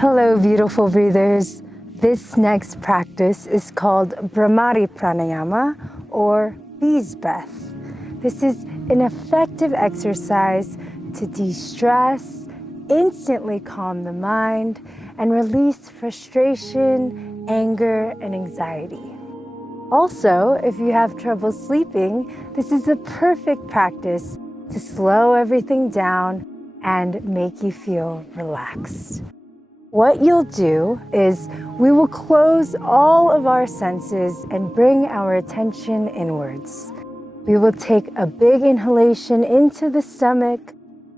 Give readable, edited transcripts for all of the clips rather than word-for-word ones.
Hello, beautiful breathers. This next practice is called Bhramari Pranayama, or bee's breath. This is an effective exercise to de-stress, instantly calm the mind, and release frustration, anger, and anxiety. Also, if you have trouble sleeping, this is the perfect practice to slow everything down and make you feel relaxed. What you'll do is we will close all of our senses and bring our attention inwards. We will take a big inhalation into the stomach,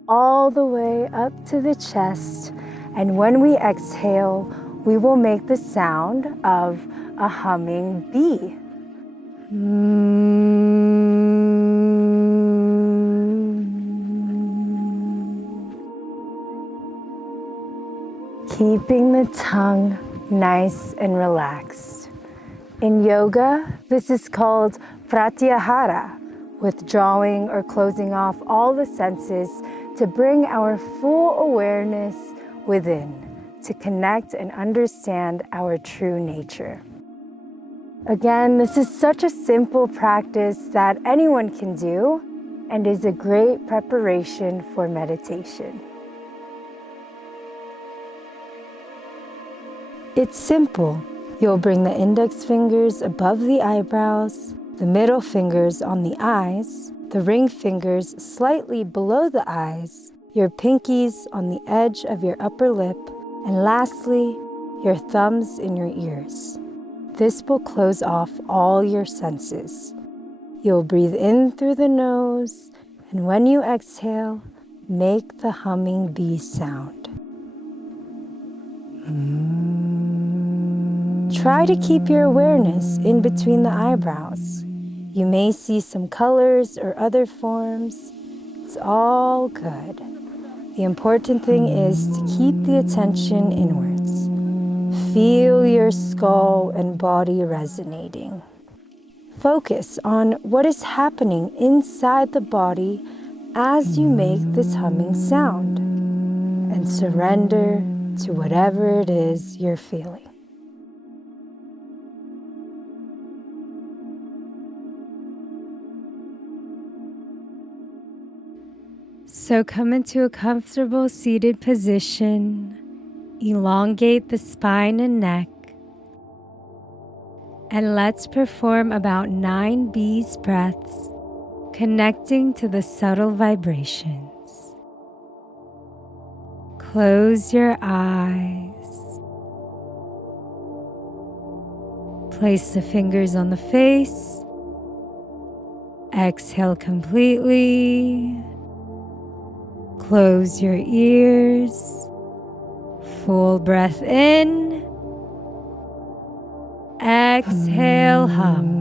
all the way up to the chest, and when we exhale, we will make the sound of a humming bee. Keeping the tongue nice and relaxed. In yoga, this is called pratyahara, withdrawing or closing off all the senses to bring our full awareness within, to connect and understand our true nature. Again, this is such a simple practice that anyone can do and is a great preparation for meditation. It's simple. You'll bring the index fingers above the eyebrows, the middle fingers on the eyes, the ring fingers slightly below the eyes, your pinkies on the edge of your upper lip, and lastly, your thumbs in your ears. This will close off all your senses. You'll breathe in through the nose, and when you exhale, make the humming bee sound. Try to keep your awareness in between the eyebrows. You may see some colors or other forms. It's all good. The important thing is to keep the attention inwards. Feel your skull and body resonating. Focus on what is happening inside the body as you make this humming sound, and surrender to whatever it is you're feeling. So come into a comfortable seated position. Elongate the spine and neck. And let's perform about 9 bees breaths, connecting to the subtle vibrations. Close your eyes. Place the fingers on the face. Exhale completely. Close your ears. Full breath in. Exhale, hum.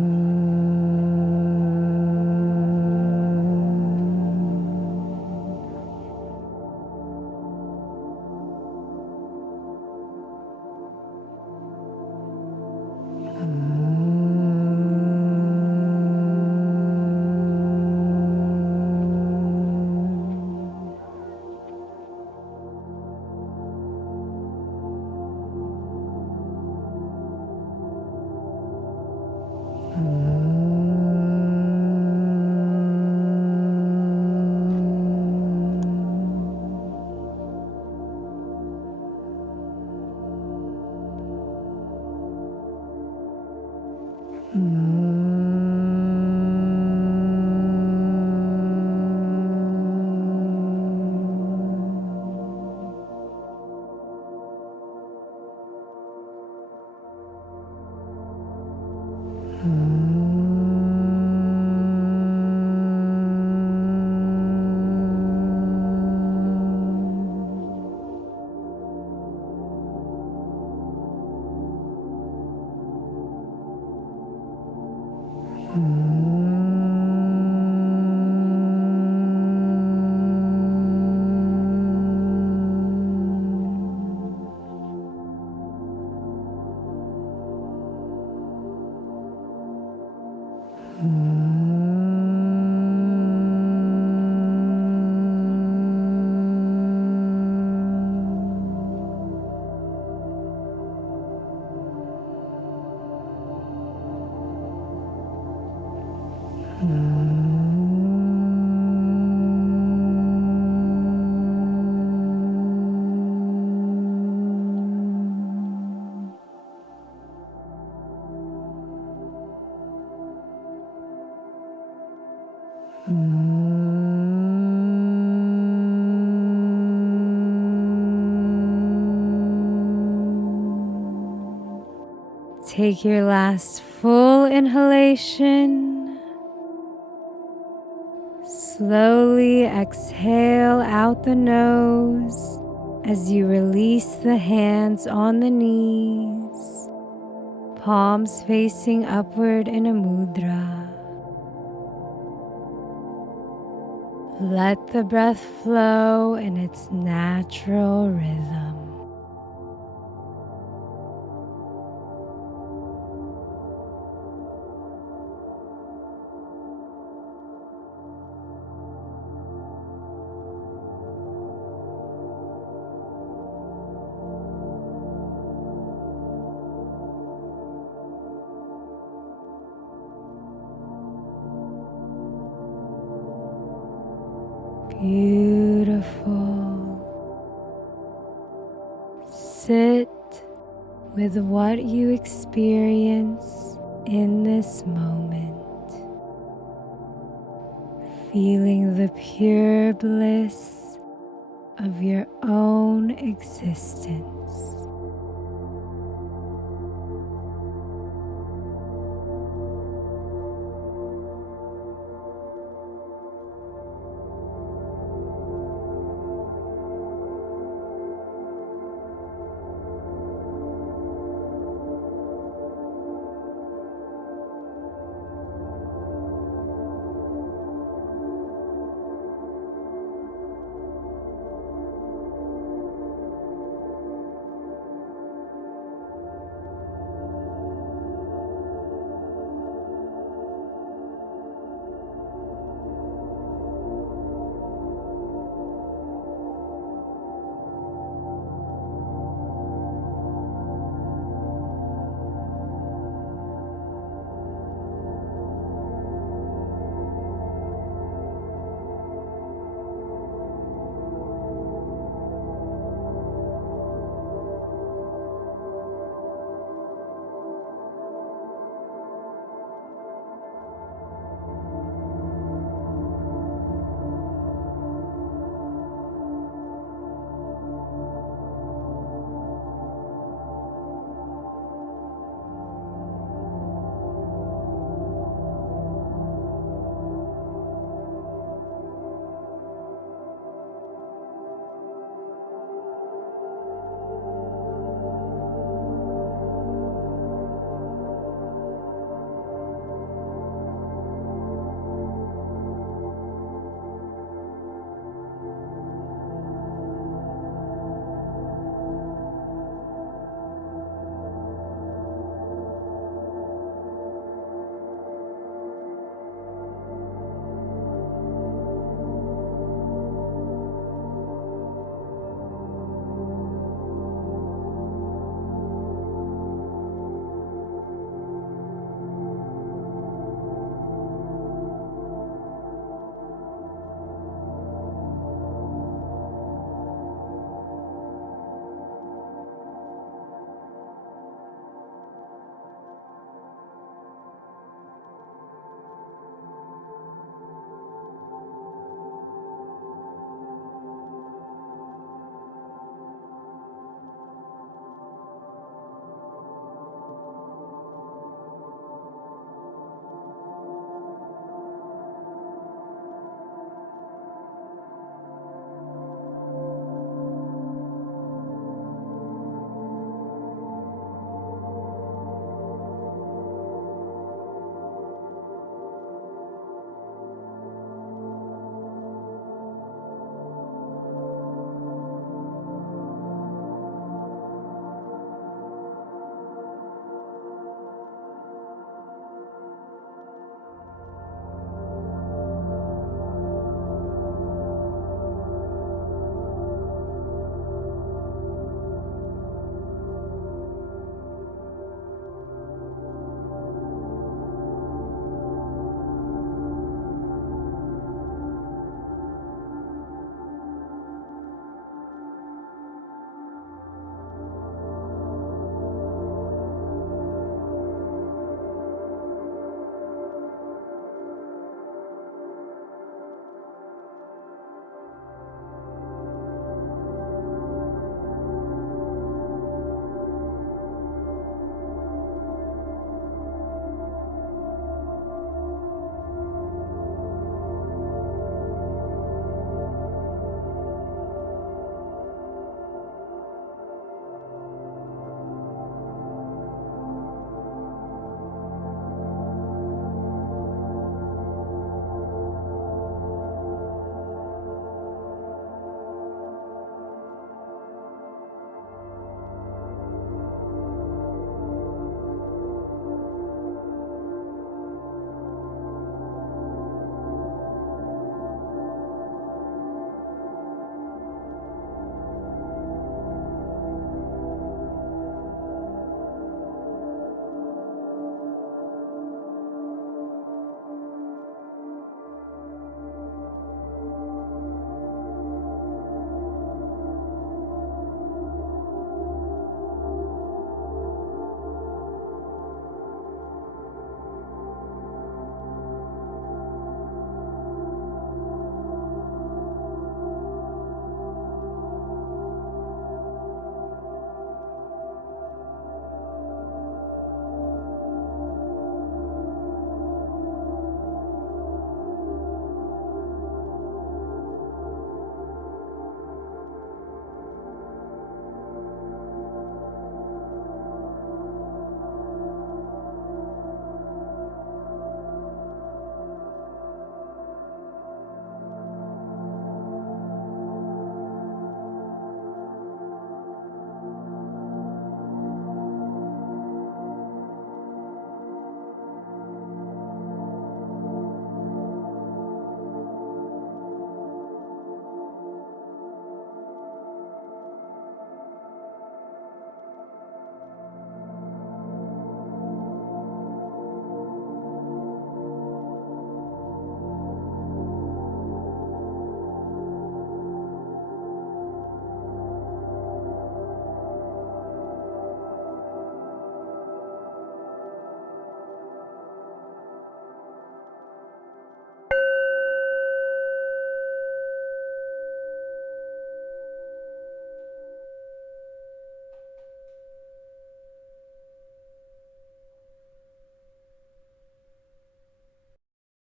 Take your last full inhalation. Slowly exhale out the nose as you release the hands on the knees, palms facing upward in a mudra. Let the breath flow in its natural rhythm. Beautiful. Sit with what you experience in this moment, feeling the pure bliss of your own existence.